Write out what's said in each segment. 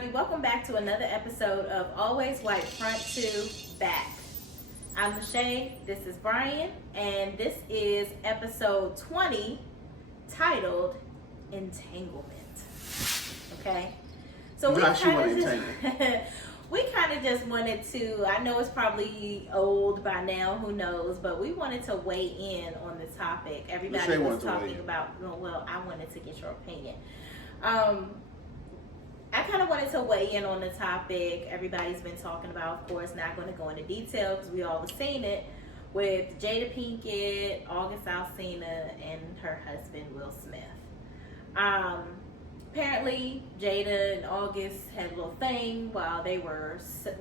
everybody. Welcome back to another episode of Always White Front to Back. I'm Lachey, this is Brian, and this is episode 20 titled Entanglement. Okay? So we kind of just wanted to, I know it's probably old by now, who knows, but we wanted to weigh in on the topic. Everybody was talking about, well, I wanted to get your opinion. I kind of wanted to weigh in on the topic. Everybody's been talking about, of course, not going to go into detail because we all have seen it, with Jada Pinkett, August Alsina, and her husband, Will Smith. Apparently, Jada and August had a little thing while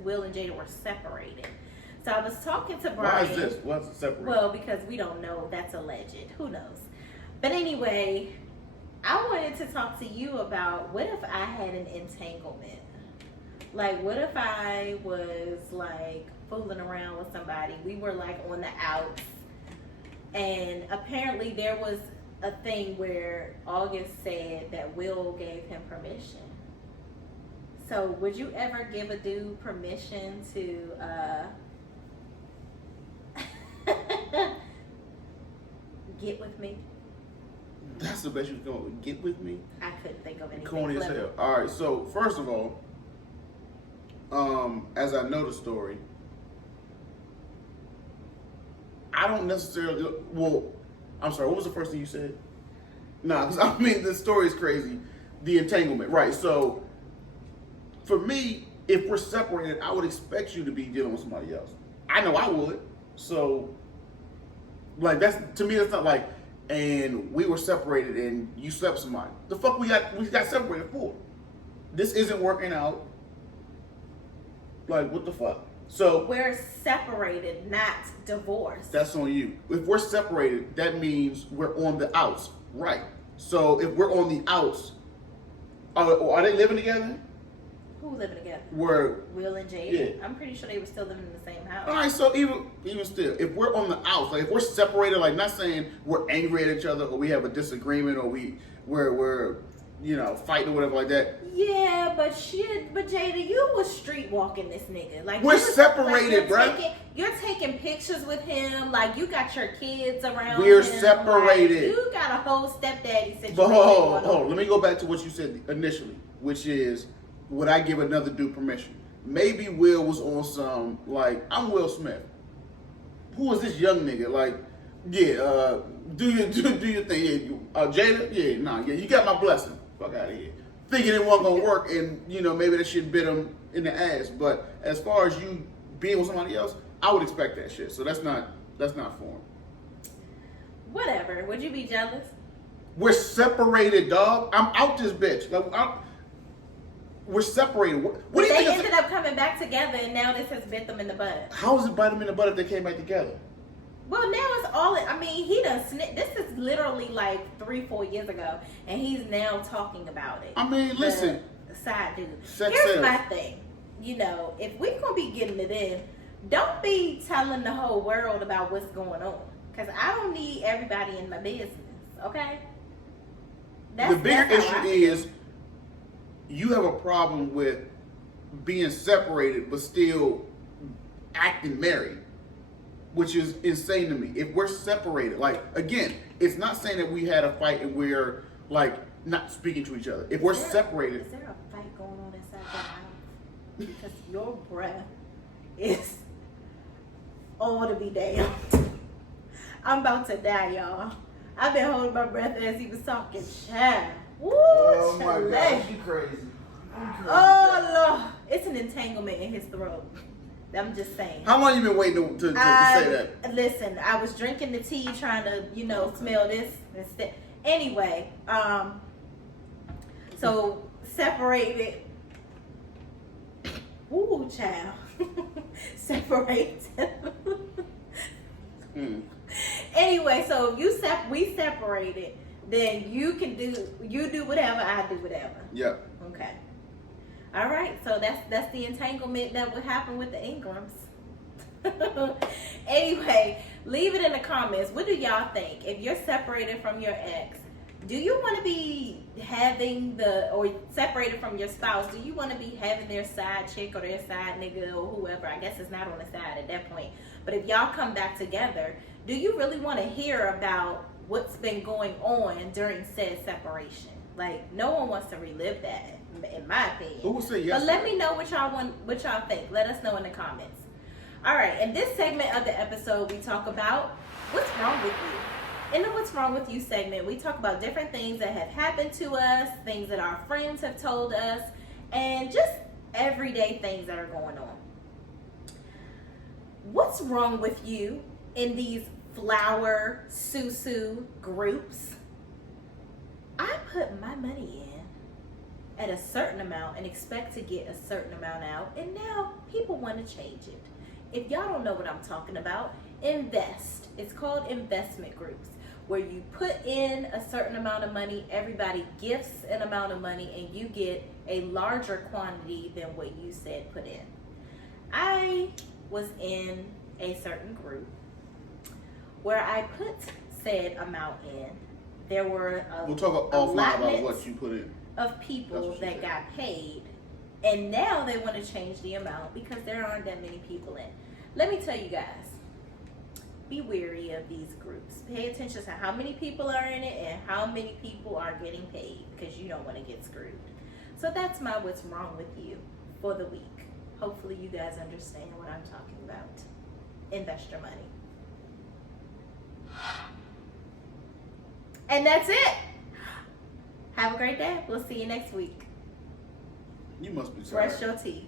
Will and Jada were separated. So I was talking to Brian. Why is this? What's separated? Well, because we don't know. That's alleged. Who knows? But anyway, I wanted to talk to you about, what if I had an entanglement? Like, what if I was like fooling around with somebody? We were like on the outs, and apparently there was a thing where August said that Will gave him permission. So would you ever give a dude permission to get with me? That's the best you can go with. Get with me? I couldn't think of anything. Corny as hell. Alright, so first of all, as I know the story, I don't necessarily, I'm sorry, what was the first thing you said? Nah, I mean, the story is crazy. The entanglement, right. So, for me, if we're separated, I would expect you to be dealing with somebody else. I know I would. So, like, to me, that's not like, and we were separated and you slept with somebody. The fuck we got separated for? This isn't working out. Like, what the fuck? So we're separated, not divorced. That's on you. If we're separated, that means we're on the outs, right? So if we're on the outs, are they living together? Who living together? Will and Jada. Yeah. I'm pretty sure they were still living in the same house. All right, so even still, if we're on the outs, like if we're separated, like not saying we're angry at each other or we have a disagreement or we're fighting or whatever like that. Yeah, but Jada, you was street walking this nigga. Like we're separated, bro. You're taking pictures with him. Like you got your kids around. We're him. separated. Like, you got a whole stepdaddy situation. But hold on. Let me go back to what you said initially, which is, would I give another dude permission? Maybe Will was on some, like, I'm Will Smith. Who is this young nigga? Like, yeah, do your thing. Yeah, Jada? Yeah, you got my blessing. Fuck out of here. Thinking it wasn't gonna work, and maybe that shit bit him in the ass. But as far as you being with somebody else, I would expect that shit. So that's not foreign. Whatever. Would you be jealous? We're separated, dog. I'm out this bitch. Like, we're separated. What do you think? They ended up coming back together, and now this has bit them in the butt. How is it bite them in the butt if they came back together? Well, now it's all. He done snitched. This is literally like 3-4 years ago, and he's now talking about it. Listen. Side dude. Here's sales. My thing. If we're gonna be getting it in, don't be telling the whole world about what's going on, because I don't need everybody in my business. Okay. The bigger issue is you have a problem with being separated but still acting married, which is insane to me. If we're separated, like, again, it's not saying that we had a fight and we're like not speaking to each other. If we're separated, is there a fight going on inside the house? Because your breath is all to be damned. I'm about to die, y'all. I've been holding my breath as he was talking. Child. Woo, oh my God, you crazy. Oh Lord, it's an entanglement in his throat. I'm just saying. How long you been waiting to say that? Listen, I was drinking the tea, trying to smell this instead. Anyway, so separated. Ooh, child. Separated. Anyway, so if we separated, then you do whatever, I do whatever. Yep. Okay. All right, so that's the entanglement that would happen with the Ingrams. Anyway, leave it in the comments. What do y'all think? If you're separated from your ex, Do you want to be having or separated from your spouse? Do you want to be having their side chick or their side nigga or whoever? I guess it's not on the side at that point. But if y'all come back together, do you really want to hear about what's been going on during said separation? Like, no one wants to relive that, in my opinion. Who would say yes? But let me know what y'all think. Let us know in the comments. All right, in this segment of the episode, we talk about what's wrong with you. In the What's Wrong With You segment, we talk about different things that have happened to us, things that our friends have told us, and just everyday things that are going on. What's wrong with you in these flower susu groups? I put my money in at a certain amount and expect to get a certain amount out, and now people want to change it. If y'all don't know what I'm talking about, invest. It's called investment groups, where you put in a certain amount of money, everybody gifts an amount of money, and you get a larger quantity than what you said put in. I was in a certain group where I put said amount in. There were we'll talk offline about what you put in. Of people that got paid, and now they want to change the amount because there aren't that many people in. Let me tell you guys, be wary of these groups. Pay attention to how many people are in it and how many people are getting paid, because you don't want to get screwed. So that's my what's wrong with you for the week. Hopefully you guys understand what I'm talking about. Invest your money. And that's it. Have a great day. We'll see you next week. You must be sorry. Brush your teeth.